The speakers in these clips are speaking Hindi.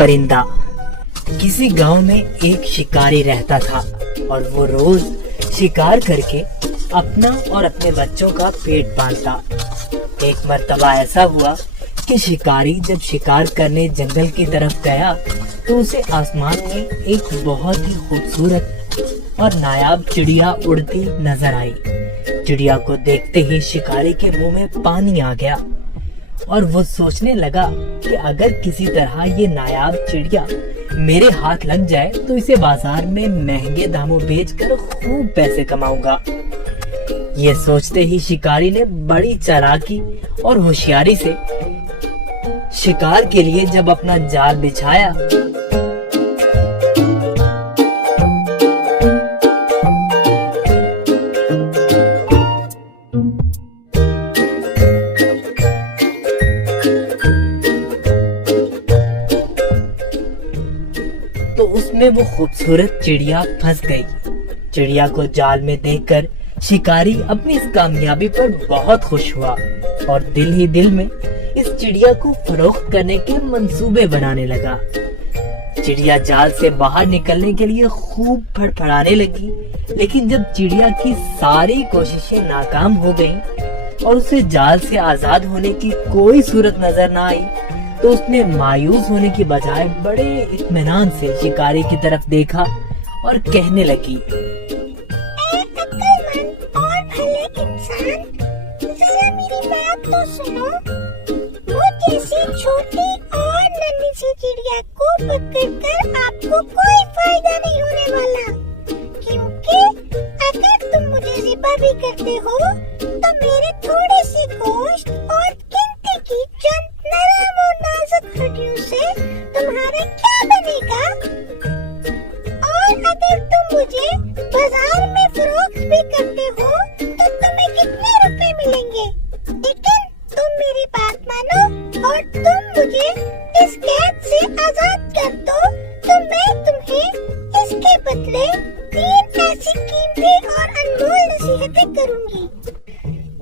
परिंदा। किसी गांव में एक शिकारी रहता था और वो रोज शिकार करके अपना और अपने बच्चों का पेट पालता। एक मर्तबा ऐसा हुआ कि शिकारी जब शिकार करने जंगल की तरफ गया तो उसे आसमान में एक बहुत ही खूबसूरत और नायाब चिड़िया उड़ती नजर आई। चिड़िया को देखते ही शिकारी के मुंह में पानी आ गया और वो सोचने लगा कि अगर किसी तरह ये नायाब चिड़िया मेरे हाथ लग जाए तो इसे बाजार में महंगे दामों बेचकर खूब पैसे कमाऊंगा। ये सोचते ही शिकारी ने बड़ी चालाकी और होशियारी से शिकार के लिए जब अपना जाल बिछाया तो उसमें वो खूबसूरत चिड़िया फंस गई। चिड़िया को जाल में देखकर शिकारी अपनी इस कामयाबी पर बहुत खुश हुआ और दिल ही दिल में इस चिड़िया को फरोख्त करने के मंसूबे बनाने लगा। चिड़िया जाल से बाहर निकलने के लिए खूब फड़फड़ाने लगी, लेकिन जब चिड़िया की सारी कोशिशें नाकाम हो गईं और उसे जाल से आजाद होने की कोई सूरत नजर न आई तो उसने मायूस होने की बजाय बड़े इत्मीनान से शिकारी की तरफ देखा और कहने लगी, और भले इंसान, जरा मेरी बात तो सुनो। मुझ जैसी छोटी और नन्ही सी चिड़िया को पकड़कर आपको कोई फायदा नहीं होने वाला, क्योंकि अगर तुम मुझे ज़िबा भी करते हो तो मेरे थोड़े से गोश्त और गिनती की चंद नरम और नाजुक हड्डियों से तुम्हारा क्या बनेगा? और अगर तुम मुझे बाजार में फरोख्त भी करते हो तो तुम्हें कितने रुपए मिलेंगे? लेकिन तुम मेरी बात मानो और तुम मुझे इस कैद से आजाद कर दो तो मैं तुम्हें इसके बदले 3 ऐसी कीमती और अनमोल नसीहतें करूंगी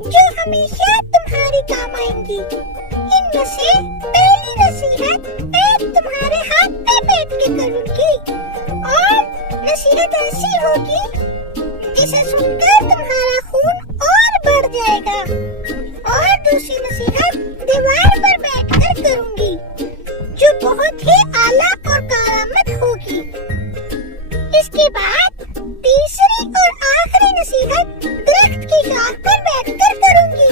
जो हमेशा तुम्हारे काम आएंगी। इनमें से पहली नसीहत मैं तुम्हारे हाथ पे बैठ के करूंगी और नसीहत ऐसी होगी जिसे सुनकर तुम्हारा खून और बढ़ जाएगा। और दूसरी नसीहत दीवार पर बैठकर करूंगी जो बहुत ही आला और कारामद होगी। इसके बाद तीसरी और आखिरी नसीहत दरख्त की शाख पर बैठकर करूंगी।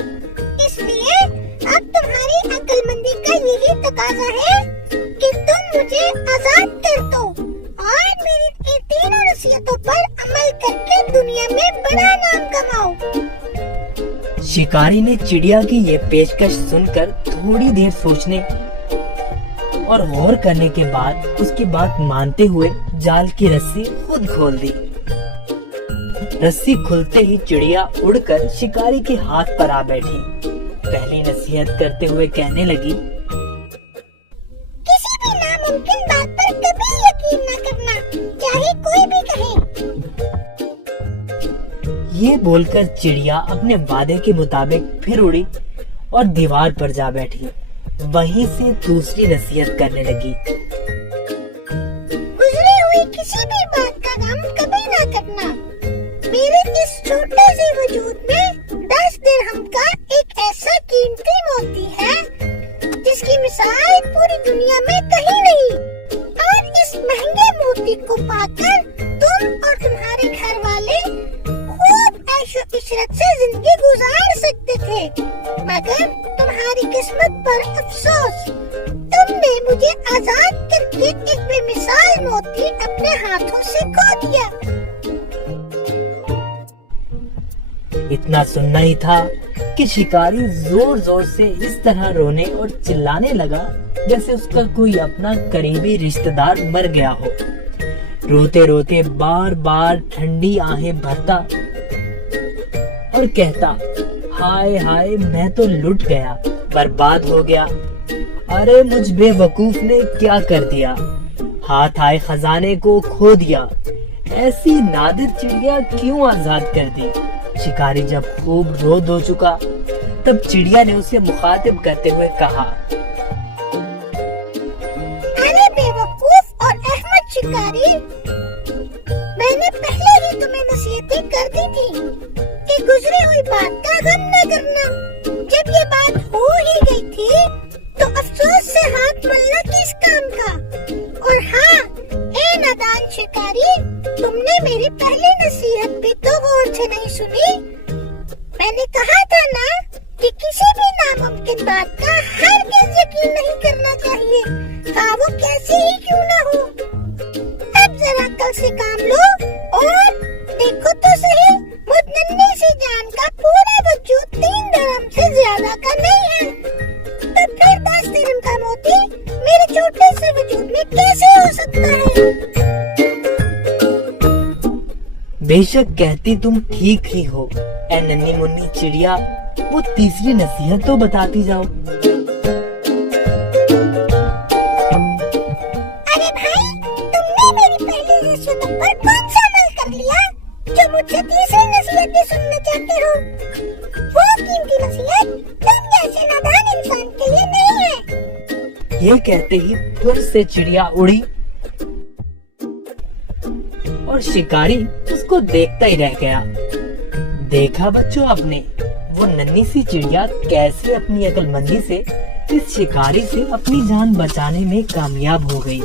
इसलिए अब तुम्हारी अक्लमंदी का यही तकाजा है कि तुम मुझे आजाद कर दो और मेरी इन तीनों नसीहतों पर अमल करके दुनिया में बड़ा नाम कमाओ। शिकारी ने चिड़िया की ये पेशकश सुनकर थोड़ी देर सोचने और गौर करने के बाद उसकी बात मानते हुए जाल की रस्सी खुद खोल दी। रस्सी खुलते ही चिड़िया उड़कर शिकारी के हाथ पर आ बैठी। पहली नसीहत करते हुए कहने लगी, किसी भी नामुमकिन बात पर कभी यकीन न करना, चाहे कोई भी कहे। ये बोलकर चिड़िया अपने वादे के मुताबिक फिर उड़ी और दीवार पर जा बैठी। वहीं से दूसरी नसीहत करने लगी, गुजरी हुई किसी भी बात का गम कभी ना करना। मेरे इस छोटे से वजूद में 10 दिरहम का एक ऐसा कीमती मोती है जिसकी मिसाल पूरी दुनिया में कहीं नहीं। और इस महंगे मोती को पाकर तुम और तुम्हारे घर वाले खूब ऐशो इशरत से जिंदगी गुजार सकते थे, मगर तुम्हारी किस्मत पर अफसोस, तुमने मुझे आजाद करके एक बेमिसाल मोती अपने हाथों से खो दिया। इतना सुनना ही था कि शिकारी जोर जोर से इस तरह रोने और चिल्लाने लगा जैसे उसका कोई अपना करीबी रिश्तेदार मर गया हो। रोते रोते बार बार ठंडी आहें भरता और कहता, हाय हाय मैं तो लुट गया, बर्बाद हो गया। अरे मुझ बेवकूफ ने क्या कर दिया, हाथ आए खजाने को खो दिया। ऐसी नादिर चिड़िया क्यों आजाद कर दी। शिकारी जब खूब रो धो चुका तब चिड़िया ने उसे मुखातिब करते हुए कहा, अरे बेवकूफ, शिकारी, मैंने पहले ही तुम्हें नसीहतें कर दी थी कि गुजरी हुई बात का गम न करना। जब ये बात हो ही गई थी तो अफसोस से हाथ मलना किस काम का। और हाँ, ए नादान शिकारी, तुमने मेरी पहली नसीहत भी तो गौर से नहीं सुनी। मैंने कहा था ना कि किसी भी नामुमकिन बात का हरगिज़ यकीन नहीं करना चाहिए, हाँ वो कैसी ही क्यों ना हो। अब जरा कल से काम लो और देखो तो सही, मुझ नन्ही सी जान का पूरा वजूद 3 धर्म से ज्यादा का नहीं है, तो फिर 10 धर्म का मोती मेरे छोटे से वजूद में कैसे हो सकता है। बेशक कहती तुम ठीक ही हो ए नन्ही मुन्नी चिड़िया, वो तीसरी नसीहत तो बताती जाओ। अरे भाई, तुमने मेरी पहली नसीहत पर कौन सा अमल कर लिया जो मुझसे तीसरी नसीहत भी सुनना चाहते हो? वो कीमती नसीहत तुम जैसे नादान इंसान के लिए नहीं है। ये कहते ही फिर से चिड़िया उड़ी और शिकारी उसको देखता ही रह गया। देखा बच्चों आपने, वो नन्ही सी चिड़िया कैसे अपनी अक्लमंदी से इस शिकारी से अपनी जान बचाने में कामयाब हो गई।